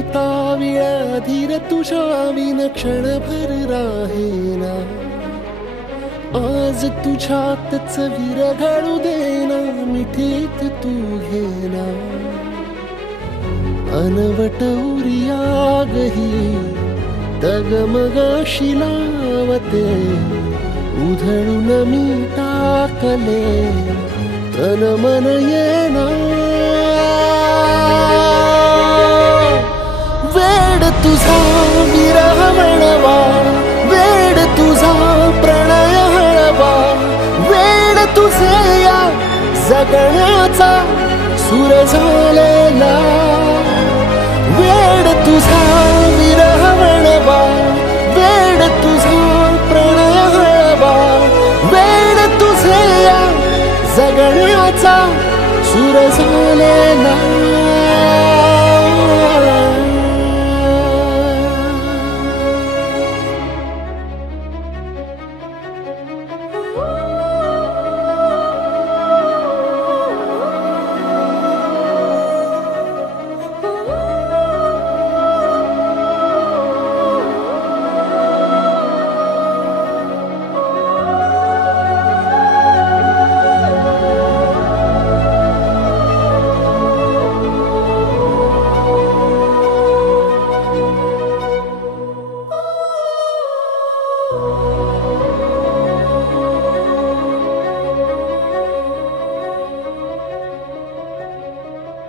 नव्हता विळा धीर तुझ्या विन क्षणभर राहेना. आज तुझ्यातच विरघळू देना मिठीत तू घेना. अनवट उरियागही डगमगाशी लावते उधळून मी टाकले तन मन येना. वेड तुझा विरह वळवा वेड तुझा प्रणय हळवा. वेड तुझे या जगण्याचा सूर झालेला. वेड तुझा विरह वळवा वेड तुझा प्रणय हळवा. वेड तुझे या जगण्याचा सूर झालेला.